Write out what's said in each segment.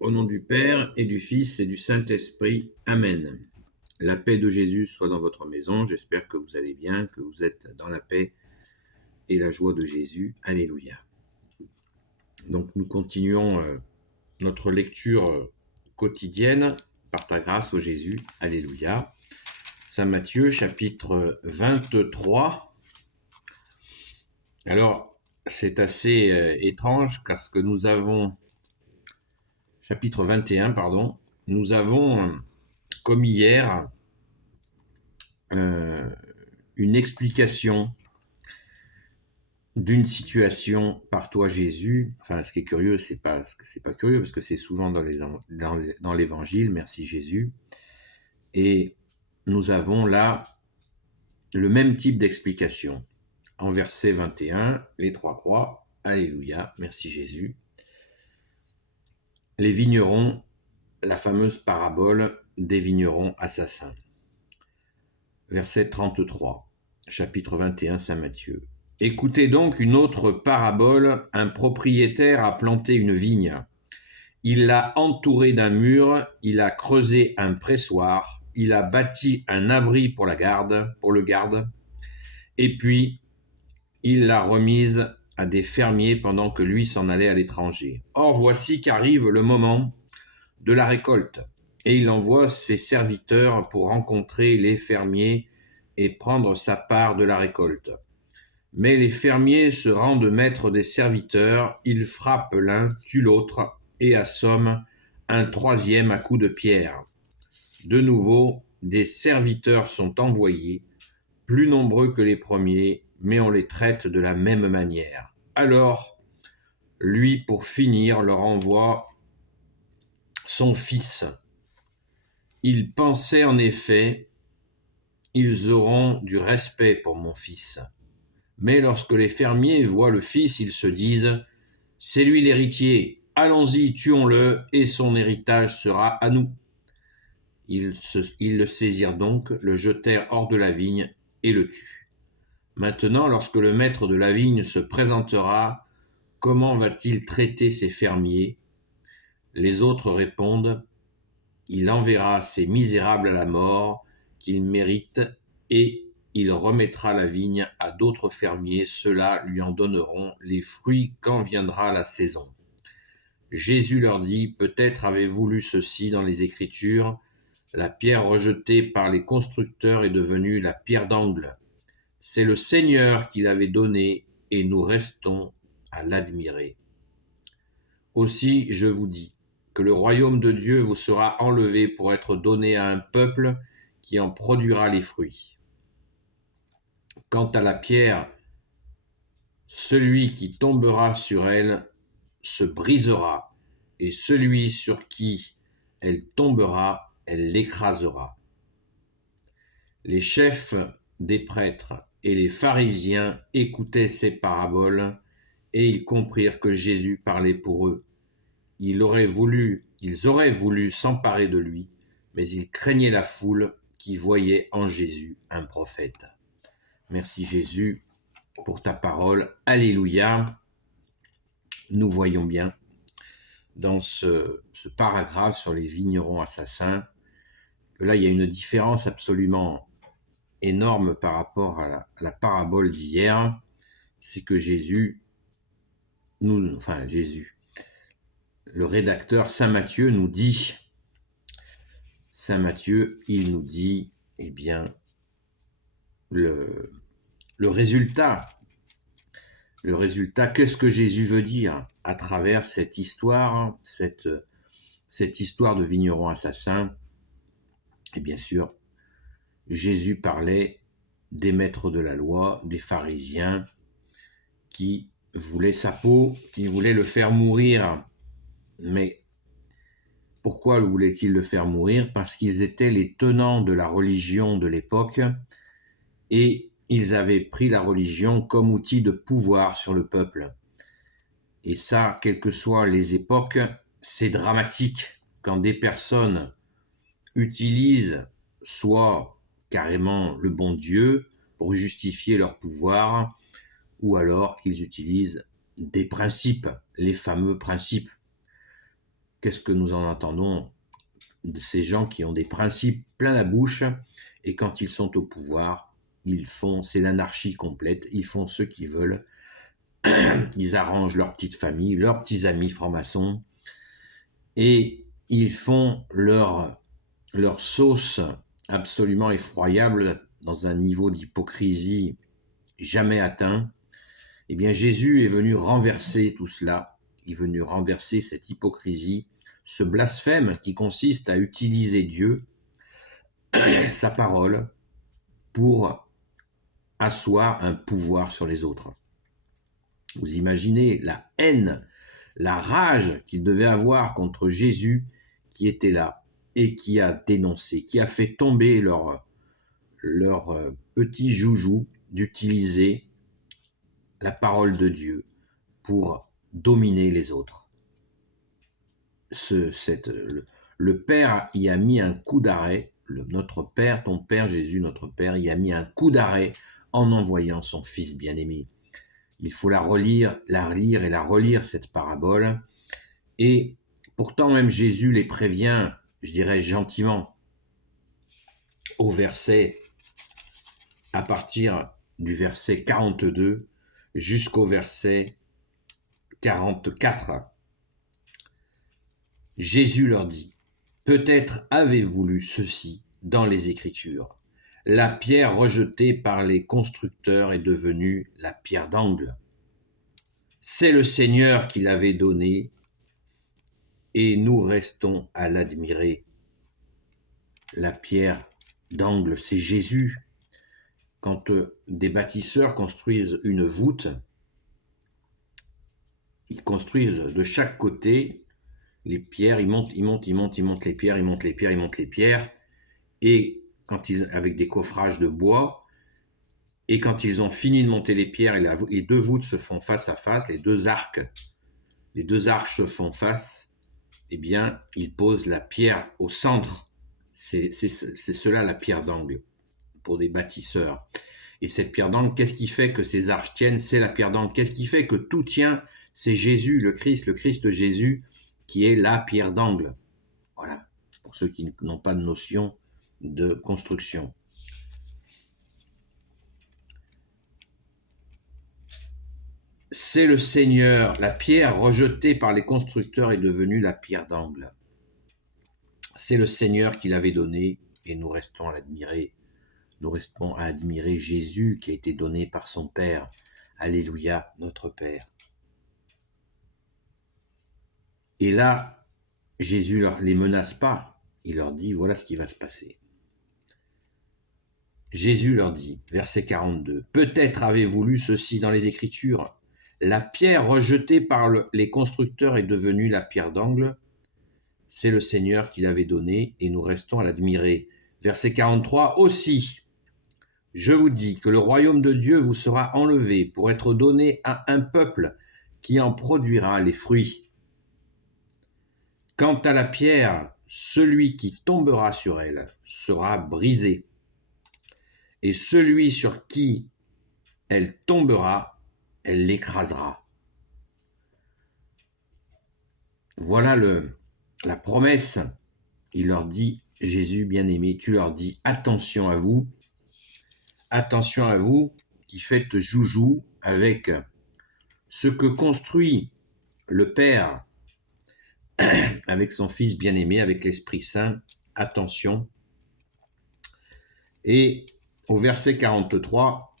Au nom du Père et du Fils et du Saint-Esprit. Amen. La paix de Jésus soit dans votre maison. J'espère que vous allez bien, que vous êtes dans la paix et la joie de Jésus. Alléluia. Donc nous continuons notre lecture quotidienne par ta grâce, ô Jésus. Alléluia. Saint Matthieu, chapitre 23. Alors, c'est assez étrange parce que nous avons, chapitre 21, pardon, nous avons, comme hier, une explication d'une situation par toi Jésus. Enfin, ce qui est curieux, c'est pas curieux parce que c'est souvent dans l'évangile, merci Jésus. Et nous avons là le même type d'explication. En verset 21, les trois croix, alléluia, merci Jésus. Les vignerons, la fameuse parabole des vignerons assassins. Verset 33, chapitre 21, Saint Matthieu. Écoutez donc une autre parabole. Un propriétaire a planté une vigne. Il l'a entourée d'un mur, il a creusé un pressoir, il a bâti un abri pour le garde, et puis il l'a remise à des fermiers pendant que lui s'en allait à l'étranger. Or voici qu'arrive le moment de la récolte, et il envoie ses serviteurs pour rencontrer les fermiers et prendre sa part de la récolte. Mais les fermiers se rendent maîtres des serviteurs, ils frappent l'un, tuent l'autre et assomment un troisième à coups de pierre. De nouveau, des serviteurs sont envoyés, plus nombreux que les premiers, mais on les traite de la même manière. Alors, lui, pour finir, leur envoie son fils. Il pensait en effet, ils auront du respect pour mon fils. Mais lorsque les fermiers voient le fils, ils se disent « C'est lui l'héritier, allons-y, tuons-le, et son héritage sera à nous. » Ils le saisirent donc, le jetèrent hors de la vigne et le tuent. Maintenant, lorsque le maître de la vigne se présentera, comment va-t-il traiter ses fermiers ? Les autres répondent « Il enverra ces misérables à la mort qu'ils méritent et il remettra la vigne à d'autres fermiers, ceux-là lui en donneront les fruits quand viendra la saison. » Jésus leur dit, peut-être avez-vous lu ceci dans les Écritures, la pierre rejetée par les constructeurs est devenue la pierre d'angle. C'est le Seigneur qui l'avait donnée et nous restons à l'admirer. Aussi, je vous dis que le royaume de Dieu vous sera enlevé pour être donné à un peuple qui en produira les fruits. Quant à la pierre, celui qui tombera sur elle se brisera, et celui sur qui elle tombera, elle l'écrasera. Les chefs des prêtres et les pharisiens écoutaient ces paraboles, et ils comprirent que Jésus parlait pour eux. Ils auraient voulu s'emparer de lui, mais ils craignaient la foule qui voyait en Jésus un prophète. Merci Jésus pour ta parole. Alléluia. Nous voyons bien dans ce paragraphe sur les vignerons assassins que là, il y a une différence absolument énorme par rapport à la parabole d'hier. C'est que Jésus, le rédacteur Saint Matthieu nous dit, il nous dit, eh bien, le résultat, qu'est-ce que Jésus veut dire à travers cette histoire, cette histoire de vignerons assassins. Et bien sûr, Jésus parlait des maîtres de la loi, des pharisiens, qui voulaient sa peau, qui voulaient le faire mourir. Mais pourquoi voulaient-ils le faire mourir ? Parce qu'ils étaient les tenants de la religion de l'époque et ils avaient pris la religion comme outil de pouvoir sur le peuple. Et ça, quelles que soient les époques, c'est dramatique quand des personnes utilisent soit carrément le bon Dieu pour justifier leur pouvoir, ou alors qu'ils utilisent des principes, les fameux principes. qu'est-ce que nous en entendons de ces gens qui ont des principes plein la bouche et quand ils sont au pouvoir, c'est l'anarchie complète, ils font ce qu'ils veulent, ils arrangent leur petite famille, leurs petits amis francs-maçons et ils font leur sauce absolument effroyable dans un niveau d'hypocrisie jamais atteint. Eh bien, Jésus est venu renverser tout cela. Il est venu renverser cette hypocrisie, ce blasphème qui consiste à utiliser Dieu, sa parole, pour asseoir un pouvoir sur les autres. Vous imaginez la haine, la rage qu'il devait avoir contre Jésus qui était là et qui a dénoncé, qui a fait tomber leur petit joujou d'utiliser la parole de Dieu pour dominer les autres. Le Père y a mis un coup d'arrêt, notre Père, ton Père Jésus, notre Père, y a mis un coup d'arrêt en envoyant son Fils bien-aimé. Il faut la relire et la relire, cette parabole. Et pourtant, même Jésus les prévient, je dirais gentiment, au verset, à partir du verset 42 jusqu'au verset 44. Jésus leur dit, « Peut-être avez-vous lu ceci dans les Écritures. La pierre rejetée par les constructeurs est devenue la pierre d'angle. C'est le Seigneur qui l'avait donnée et nous restons à l'admirer. » La pierre d'angle, c'est Jésus. Quand des bâtisseurs construisent une voûte, ils construisent de chaque côté les pierres, ils montent les pierres, et avec des coffrages de bois, et quand ils ont fini de monter les pierres et les deux voûtes se font face à face, les deux arches se font face, eh bien, ils posent la pierre au centre. C'est cela la pierre d'angle pour des bâtisseurs. Et cette pierre d'angle, qu'est-ce qui fait que ces arches tiennent? C'est la pierre d'angle. Qu'est-ce qui fait que tout tient? C'est Jésus, le Christ Jésus, qui est la pierre d'angle. Voilà, pour ceux qui n'ont pas de notion de construction. C'est le Seigneur, la pierre rejetée par les constructeurs est devenue la pierre d'angle. C'est le Seigneur qui l'avait donnée et nous restons à l'admirer. Nous restons à admirer Jésus qui a été donné par son Père. Alléluia, notre Père. Et là, Jésus ne les menace pas. Il leur dit, voilà ce qui va se passer. Jésus leur dit, verset 42, « Peut-être avez-vous lu ceci dans les Écritures. La pierre rejetée par les constructeurs est devenue la pierre d'angle. C'est le Seigneur qui l'avait donnée et nous restons à l'admirer. » Verset 43, « Aussi, je vous dis que le royaume de Dieu vous sera enlevé pour être donné à un peuple qui en produira les fruits. Quant à la pierre, celui qui tombera sur elle sera brisé, et celui sur qui elle tombera, elle l'écrasera. » Voilà la promesse. Il leur dit, Jésus bien-aimé, tu leur dis, attention à vous qui faites joujou avec ce que construit le Père avec son Fils bien-aimé, avec l'Esprit Saint. Attention. Et au verset 43,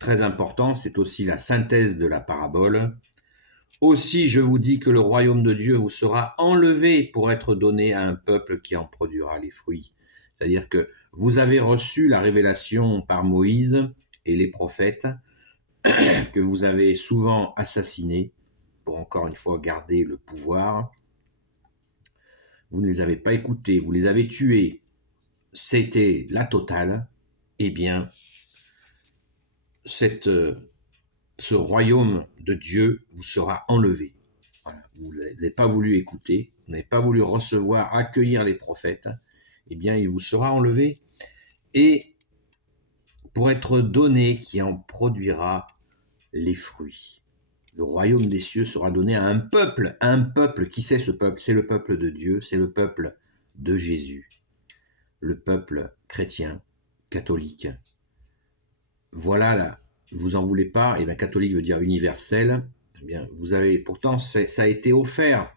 très important, c'est aussi la synthèse de la parabole. « Aussi, je vous dis que le royaume de Dieu vous sera enlevé pour être donné à un peuple qui en produira les fruits. » C'est-à-dire que vous avez reçu la révélation par Moïse et les prophètes que vous avez souvent assassinés pour encore une fois garder le pouvoir. Vous ne les avez pas écoutés, vous les avez tués. C'était la totale. Eh bien, ce royaume de Dieu vous sera enlevé. Voilà. Vous n'avez pas voulu écouter, vous n'avez pas voulu recevoir, accueillir les prophètes. Eh bien, il vous sera enlevé. Et pour être donné qui en produira les fruits. Le royaume des cieux sera donné à un peuple. Qui c'est ce peuple? C'est le peuple de Dieu, c'est le peuple de Jésus, le peuple chrétien, catholique. Voilà, là, vous en voulez pas, et bien catholique veut dire universel, eh bien vous avez, pourtant ça a été offert.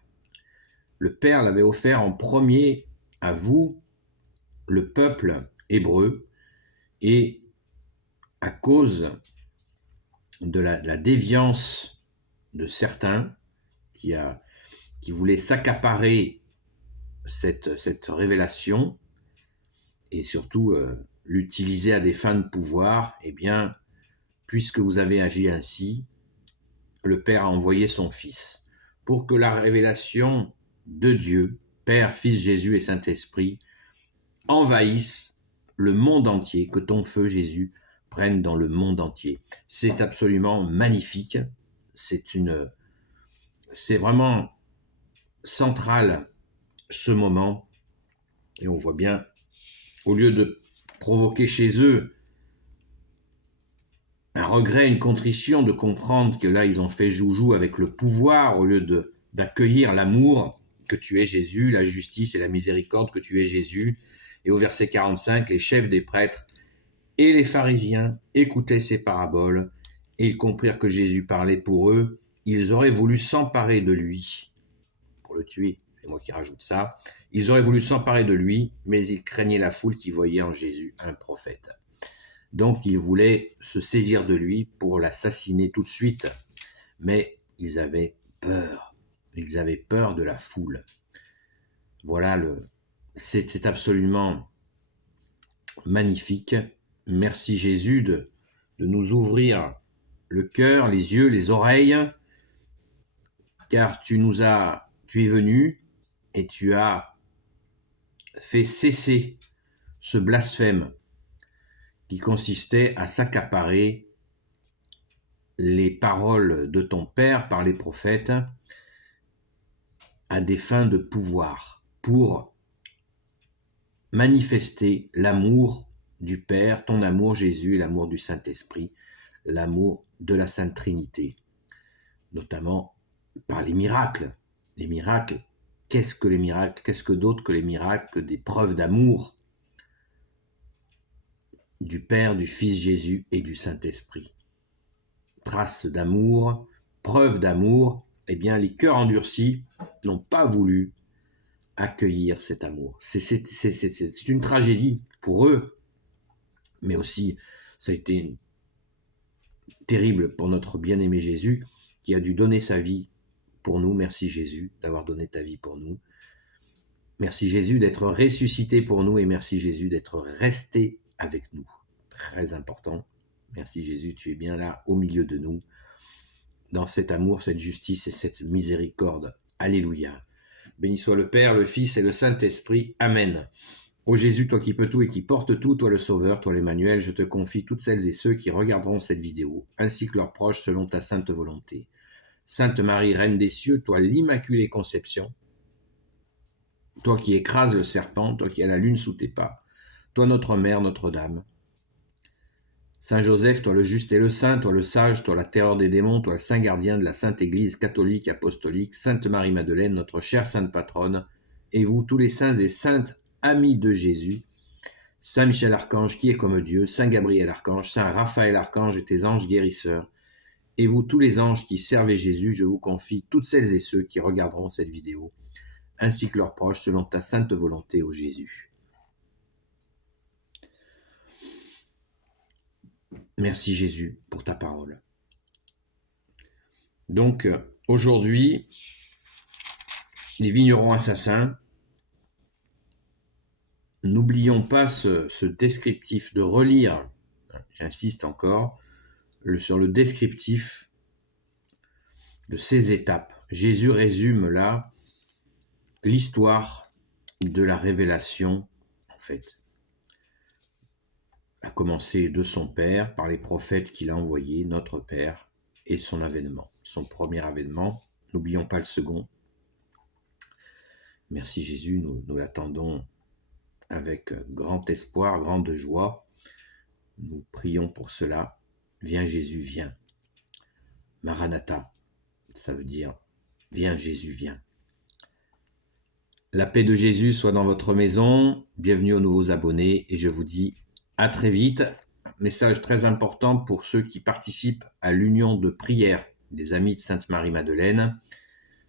Le Père l'avait offert en premier à vous, le peuple hébreu, et à cause de la déviance de certains qui voulaient s'accaparer cette révélation et surtout l'utiliser à des fins de pouvoir, eh bien, puisque vous avez agi ainsi, le Père a envoyé son Fils pour que la révélation de Dieu, Père, Fils, Jésus et Saint-Esprit, envahisse le monde entier, que ton feu, Jésus, prenne dans le monde entier. C'est absolument magnifique. C'est vraiment central ce moment. Et on voit bien, au lieu de provoquer chez eux un regret, une contrition, de comprendre que là, ils ont fait joujou avec le pouvoir, au lieu d'accueillir l'amour que tu es Jésus, la justice et la miséricorde que tu es Jésus. Et au verset 45, les chefs des prêtres et les pharisiens écoutaient ces paraboles, et ils comprirent que Jésus parlait pour eux. Ils auraient voulu s'emparer de lui, pour le tuer, c'est moi qui rajoute ça. Ils auraient voulu s'emparer de lui, mais ils craignaient la foule qui voyait en Jésus un prophète. Donc ils voulaient se saisir de lui pour l'assassiner tout de suite, mais ils avaient peur. Ils avaient peur de la foule. Voilà, c'est absolument magnifique. Merci Jésus de nous ouvrir le cœur, les yeux, les oreilles, car tu es venu et tu as fait cesser ce blasphème qui consistait à s'accaparer les paroles de ton Père par les prophètes à des fins de pouvoir, pour manifester l'amour du Père, ton amour Jésus, et l'amour du Saint-Esprit, l'amour de la Sainte Trinité, notamment par les miracles. Les miracles, qu'est-ce que les miracles? Qu'est-ce que d'autre que les miracles, que des preuves d'amour du Père, du Fils Jésus et du Saint-Esprit? Traces d'amour, preuves d'amour, eh bien les cœurs endurcis n'ont pas voulu accueillir cet amour. C'est une tragédie pour eux, mais aussi ça a été terrible pour notre bien-aimé Jésus, qui a dû donner sa vie pour nous. Merci Jésus d'avoir donné ta vie pour nous. Merci Jésus d'être ressuscité pour nous, et merci Jésus d'être resté avec nous. Très important. Merci Jésus, tu es bien là au milieu de nous, dans cet amour, cette justice et cette miséricorde. Alléluia. Béni soit le Père, le Fils et le Saint-Esprit. Amen. Ô Jésus, toi qui peux tout et qui portes tout, toi le Sauveur, toi l'Emmanuel, je te confie toutes celles et ceux qui regarderont cette vidéo, ainsi que leurs proches, selon ta sainte volonté. Sainte Marie, Reine des cieux, toi l'Immaculée Conception, toi qui écrases le serpent, toi qui as la lune sous tes pas, toi notre Mère, Notre-Dame. Saint Joseph, toi le juste et le saint, toi le sage, toi la terreur des démons, toi le saint gardien de la Sainte Église catholique apostolique, Sainte Marie-Madeleine, notre chère sainte patronne, et vous tous les saints et saintes amis de Jésus, Saint Michel Archange qui est comme Dieu, Saint Gabriel Archange, Saint Raphaël Archange et tes anges guérisseurs, et vous tous les anges qui servez Jésus, je vous confie toutes celles et ceux qui regarderont cette vidéo, ainsi que leurs proches, selon ta sainte volonté, ô Jésus. Merci Jésus pour ta parole. Donc aujourd'hui, les vignerons assassins, n'oublions pas ce descriptif, de relire, j'insiste encore, sur le descriptif de ces étapes. Jésus résume là l'histoire de la révélation, en fait, à commencer de son Père, par les prophètes qu'il a envoyés, notre Père, et son avènement, son premier avènement. N'oublions pas le second. Merci Jésus, nous l'attendons avec grand espoir, grande joie. Nous prions pour cela. Viens Jésus, viens. Maranatha, Ça veut dire « Viens Jésus, viens ». La paix de Jésus soit dans votre maison. Bienvenue aux nouveaux abonnés et je vous dis à très vite. Message très important pour ceux qui participent à l'union de prière des Amis de Sainte-Marie-Madeleine.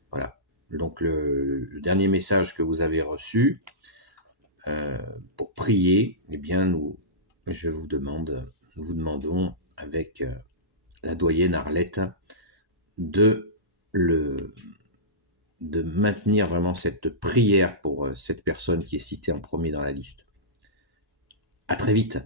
Voilà, donc le dernier message que vous avez reçu pour prier, eh bien nous vous demandons avec la doyenne Arlette de maintenir vraiment cette prière pour cette personne qui est citée en premier dans la liste. À très vite.